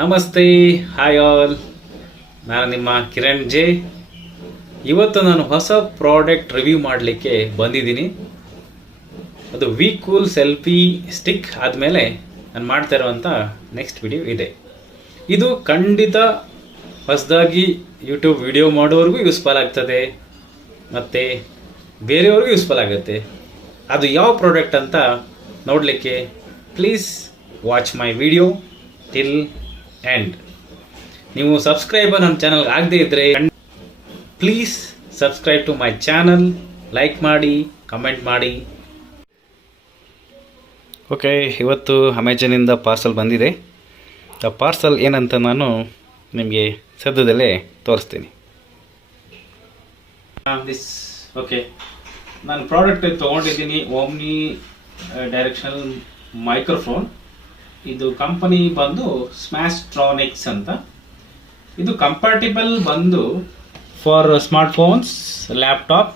ನಮಸ್ತೆ, hi all. ನಾನು ನಿಮ್ಮ ಕಿರಣ್ ಜೆ. ಇವತ್ತು ನಾನು ಹೊಸ ಪ್ರಾಡಕ್ಟ್ ರಿವ್ಯೂ ಮಾಡಲಿಕ್ಕೆ ಬಂದಿದ್ದೀನಿ. ಅದು ವಿ ಕೂಲ್ ಸೆಲ್ಫಿ ಸ್ಟಿಕ್ ಆದಮೇಲೆ ನಾನು ಮಾಡ್ತಾ ಇರೋವಂಥ ನೆಕ್ಸ್ಟ್ ವಿಡಿಯೋ ಇದೆ. ಇದು ಖಂಡಿತ ಹೊಸದಾಗಿ ಯೂಟ್ಯೂಬ್ ವಿಡಿಯೋ ಮಾಡೋರಿಗೂ ಯೂಸ್ಫುಲ್ ಆಗ್ತದೆ ಮತ್ತು ಬೇರೆಯವ್ರಿಗೂ ಯೂಸ್ಫುಲ್ ಆಗುತ್ತೆ. ಅದು ಯಾವ ಪ್ರಾಡಕ್ಟ್ ಅಂತ ನೋಡಲಿಕ್ಕೆ please watch my video till end. ನೀವು ಸಬ್ಸ್ಕ್ರೈಬರ್ ನಮ್ಮ ಚಾನಲ್ಗೆ ಆಗದೇ ಇದ್ದರೆ please subscribe to my channel, like ಮಾಡಿ, ಕಮೆಂಟ್ ಮಾಡಿ. ಓಕೆ, ಇವತ್ತು ಅಮೆಜಾನಿಂದ ಪಾರ್ಸಲ್ ಬಂದಿದೆ. ಆ ಪಾರ್ಸಲ್ ಏನಂತ ನಾನು ನಿಮಗೆ ಸದ್ಯದಲ್ಲೇ ತೋರಿಸ್ತೀನಿ. ಓಕೆ, ನಾನು ಪ್ರಾಡಕ್ಟ್ ತೊಗೊಂಡಿದ್ದೀನಿ ಓಮ್ನಿ ಡೈರೆಕ್ಷನಲ್ ಮೈಕ್ರೋಫೋನ್. ಇದು ಕಂಪನಿ ಬಂದು ಸ್ಮ್ಯಾಶ್ಟ್ರಾನಿಕ್ಸ್ ಅಂತ. ಇದು ಕಂಪ್ಯಾಟಿಬಲ್ ಬಂದು for smartphones, laptop,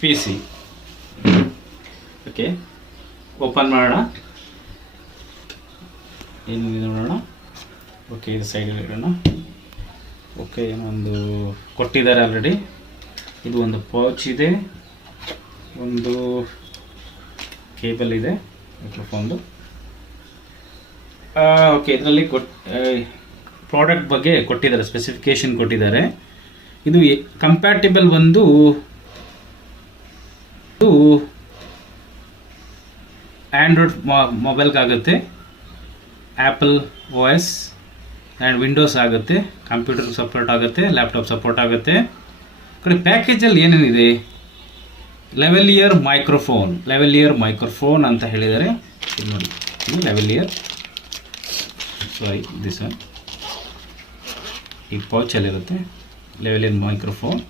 P C. Okay, open ಮಾಡೋಣ. ಏನಿದೆ ನೋಡೋಣ. ಓಕೆ, ಇದು ಸೈಡಲ್ಲಿ ಇಡೋಣ. ಓಕೆ, ಏನೊಂದು ಕೊಟ್ಟಿದ್ದಾರೆ ಆಲ್ರೆಡಿ. ಇದು ಒಂದು ಪೌಚ್ ಇದೆ, ಒಂದು ಕೇಬಲ್ ಇದೆ ಮೈಕ್ರೋಫೋನ್ದು. ಓಕೆ, ಇದರಲ್ಲಿ ಪ್ರಾಡಕ್ಟ್ ಬಗ್ಗೆ ಕೊಟ್ಟಿದ್ದಾರೆ, ಸ್ಪೆಸಿಫಿಕೇಶನ್ ಕೊಟ್ಟಿದ್ದಾರೆ. ಇದು ಕಂಪ್ಯಾಟಿಬಲ್ ಬಂದು ಆ್ಯಂಡ್ರಾಯ್ಡ್ ಮೊಬೈಲ್ಗಾಗುತ್ತೆ, ಆ್ಯಪಲ್ OS ಆ್ಯಂಡ್ ವಿಂಡೋಸ್ ಆಗುತ್ತೆ, ಕಂಪ್ಯೂಟರ್ ಸಪೋರ್ಟ್ ಆಗುತ್ತೆ, ಲ್ಯಾಪ್ಟಾಪ್ ಸಪೋರ್ಟ್ ಆಗುತ್ತೆ. ಕಡೆ ಪ್ಯಾಕೇಜಲ್ಲಿ ಏನೇನಿದೆ, ಲೆವೆಲಿಯರ್ ಮೈಕ್ರೋಫೋನ್ ಅಂತ ಹೇಳಿದ್ದಾರೆ. ಇದು ನೋಡಿ, ಇದು ಲೆವೆಲಿಯರ್, ಸಾರಿ ದಿಸ್ ಒನ್. ಈ ಪೌಚಲ್ಲಿರುತ್ತೆ lavalier microphone.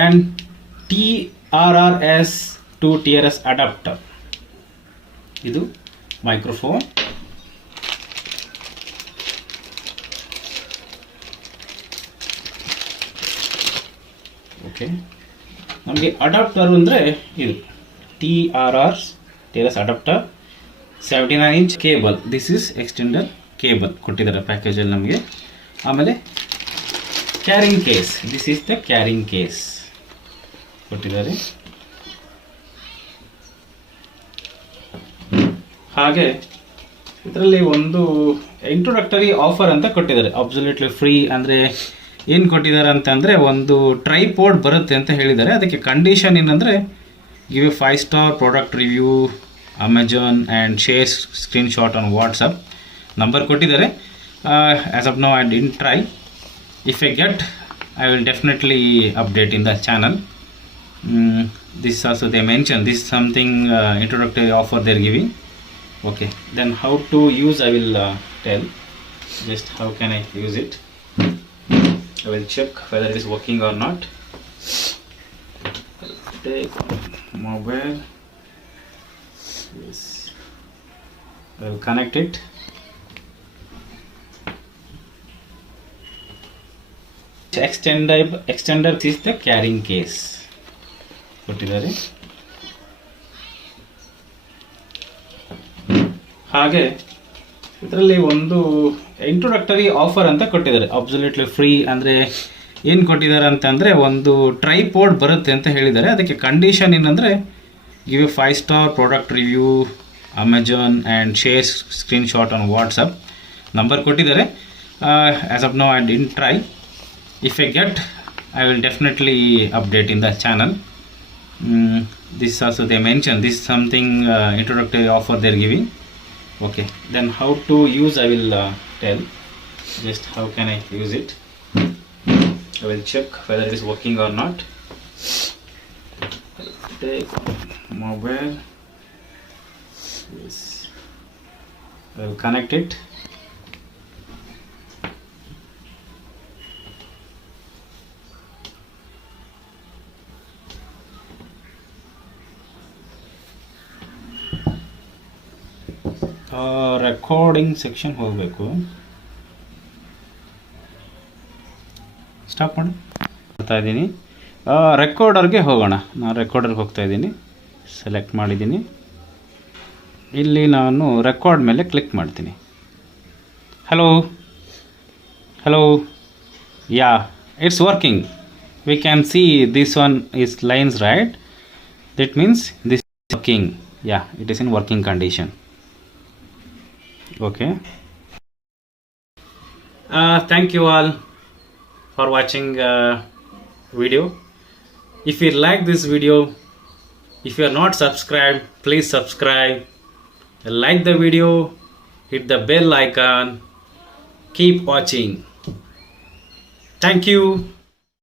And TRRS to TRS adapter. ಇದು ಮೈಕ್ರೋಫೋನ್. ಓಕೆ, ನಮಗೆ ಅಡಾಪ್ಟರ್ ಅಂದರೆ ಇದು TRS adapter, 79 inch cable. This is extender cable ಕೊಟ್ಟಿದ್ದಾರೆ ಪ್ಯಾಕೇಜಲ್ಲಿ ನಮಗೆ. ಆಮೇಲೆ carrying case, this is the carrying case ಕೊಟ್ಟಿದ್ದಾರೆ. ಹಾಗೆ ಇದರಲ್ಲಿ ಒಂದು ಇಂಟ್ರೊಡಕ್ಟರಿ ಆಫರ್ ಅಂತ ಕೊಟ್ಟಿದ್ದಾರೆ. ಅಬ್ಸಲ್ಯೂಟ್ಲಿ ಫ್ರೀ ಅಂದರೆ ಏನು ಕೊಟ್ಟಿದ್ದಾರೆ ಅಂತಂದರೆ, ಒಂದು ಟ್ರೈಪೋಡ್ ಬರುತ್ತೆ ಅಂತ ಹೇಳಿದ್ದಾರೆ. ಅದಕ್ಕೆ ಕಂಡೀಷನ್ ಏನಂದರೆ, give a 5 star product review Amazon and share screenshot on WhatsApp. Number ಕೊಟ್ಟಿದ್ದಾರೆ. As of now I didn't try. If I get, I will definitely update in the channel. This also they mention, this something introductory offer they are giving. Okay, then how to use I will tell. Just how can I use it? I will check whether it is working or not. Take mobile. Yes, I will connect it. Extender is the carrying case. ಕೊಟ್ಟಿದ್ದಾರೆ. ಹಾಗೆ ಇದರಲ್ಲಿ ಒಂದು introductory offer ಅಂತ ಕೊಟ್ಟಿದ್ದಾರೆ. Absolutely free ಅಂದರೆ ಏನು ಕೊಟ್ಟಿದ್ದಾರೆ ಅಂತಂದರೆ, ಒಂದು ಟ್ರೈಪೋಡ್ ಬರುತ್ತೆ ಅಂತ ಹೇಳಿದ್ದಾರೆ. ಅದಕ್ಕೆ ಕಂಡೀಷನ್ ಏನಂದರೆ, give a 5 star product review Amazon and share screenshot on WhatsApp. Number ಕೊಟ್ಟಿದ್ದಾರೆ. As of now I didn't try. If I get, I will definitely update in the channel. This also they mention, this something introductory offer they are giving. Okay, then how to use I will tell. Just how can I use it? I will check whether it is working or not. Take mobile. Yes, I will connect it. Recording section ಹೋಗಬೇಕು. Stop ಮಾಡಿ ಬರ್ತಾ ಇದ್ದೀನಿ. ರೆಕಾರ್ಡರ್ಗೆ ಹೋಗೋಣ. ನಾನು ರೆಕಾರ್ಡರ್ಗೆ ಹೋಗ್ತಾ ಇದ್ದೀನಿ. Select ಮಾಡಿದ್ದೀನಿ. ಇಲ್ಲಿ ನಾನು ರೆಕಾರ್ಡ್ ಮೇಲೆ ಕ್ಲಿಕ್ ಮಾಡ್ತೀನಿ. Hello, hello. Yeah, it's working. We can see this one is lines, right? That means this is working. Yeah, it is in working condition. Okay. Thank you all for watching video. If you like this video, if you are not subscribed, please subscribe. Like the video, hit the bell icon. Keep watching. Thank you.